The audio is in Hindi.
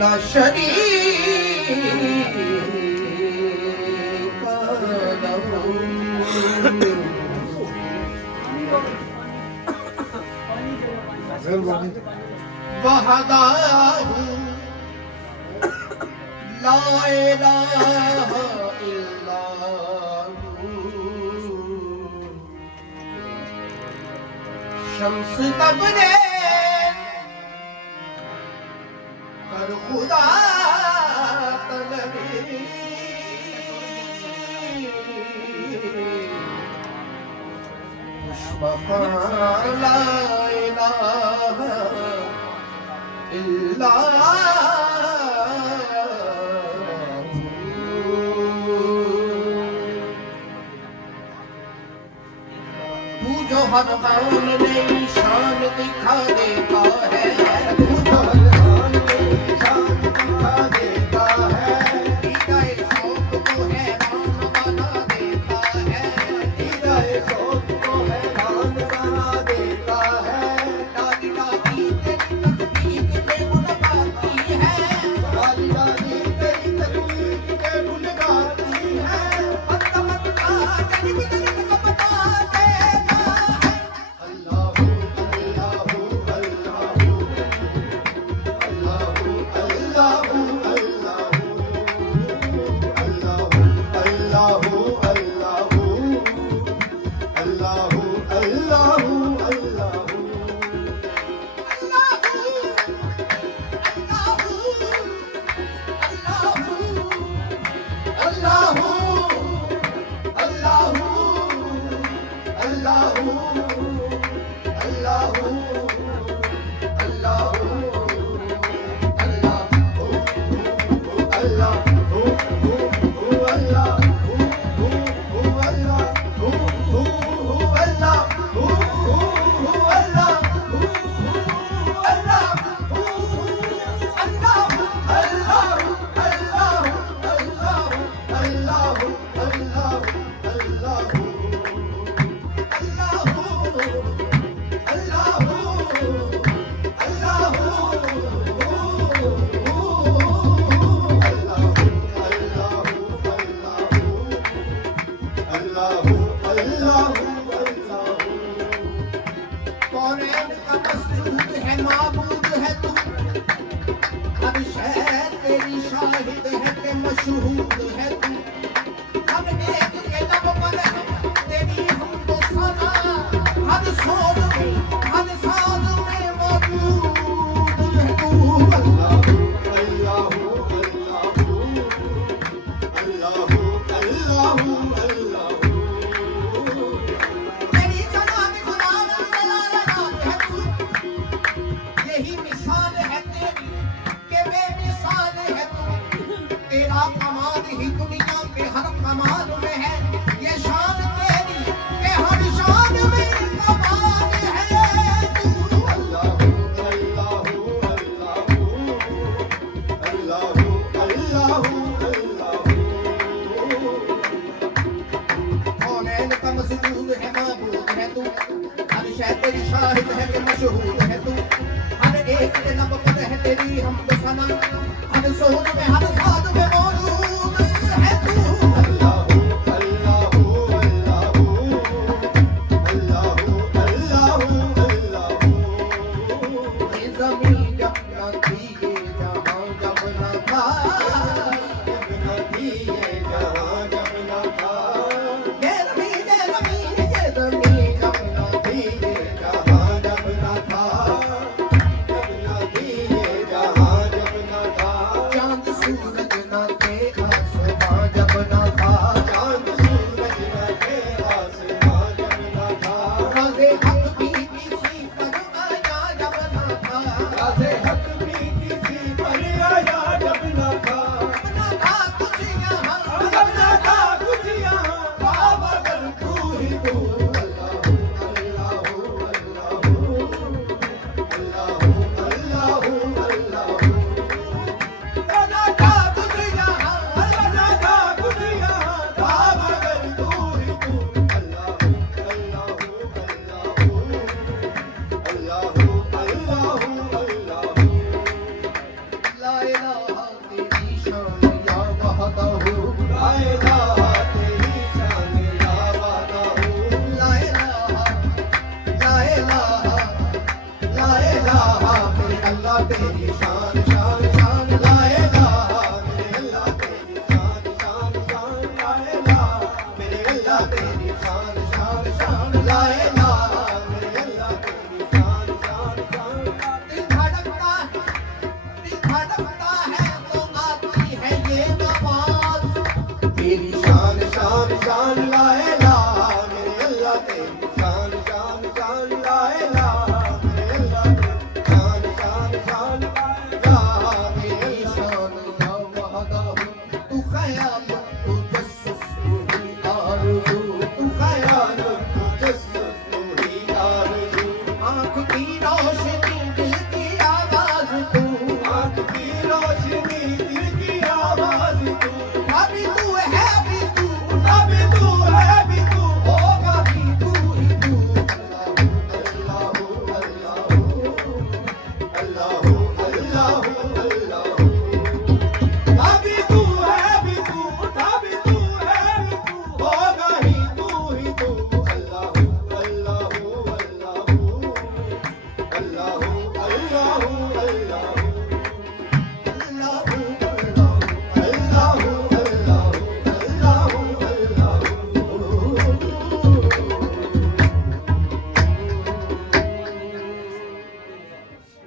ला शरीक लहू वहदाहू ला इलाहा इल्लल्लाहु शम्स तबरे कर खुदा तलबी खुशबखा ला इलाहा तू जो हर कौन में निशान दिखा देता है, तू जो हर कौन में निशान दिखा देता है, हृदय शौक को हैरान बना देता है, हृदय शौक को हैरान बना देता है। दादी दादी तेरी तकदीर पे भूल गाती है, दादी दादी तेरी तकदीर पे भूल गाती है, पत्ता पत्ता तेरी बिदर को बता देता है। अल्लाहू अल्लाहू अल्लाहू अल्लाहू अल्लाहू अल्लाहू अल्लाहू अल्लाहू अल्लाहू अल्लाहू अल्लाहू कौनैन का मस्जूद है, माबूद है तू, हर शय तेरी शाहिद है कि मशहूद है तू, हर एक के लब पर तेरी हमदो सना, हर सोर में हर साज में मौजूद है तू। अल्लाहू अल्लाहू अल्लाहू अल्लाहू अल्लाहू तेरी जनाब गुलाम यही मिसाल है तेरी के बेमिसाल है तू, तेरा कमाल ही दुनिया में हर कमाल में है, ये शान तेरी के हर शान में कमाल है तू। अल्लाहू अल्लाहू अल्लाहू अल्लाहू अल्लाहू कौनैन का मस्जूद है, माबूद है तू, हर शय तेरी शाहिद है कि मशहूद है तू, हर एक के लब पर है तेरी हमद सना, हर सोर में हर साज में मौजूद है तू। अल्लाहू अल्लाहू अल्लाहू अल्लाहू अल्लाहू अल्लाहू ये ज़मीं जब न थी ये जहां जब न था, जब न थी ये जहां जब न था, ये ज़मीं जब न थी ये जहां जब न था, इलाहा ला इलाहा मेरे अल्लाह तेरी शान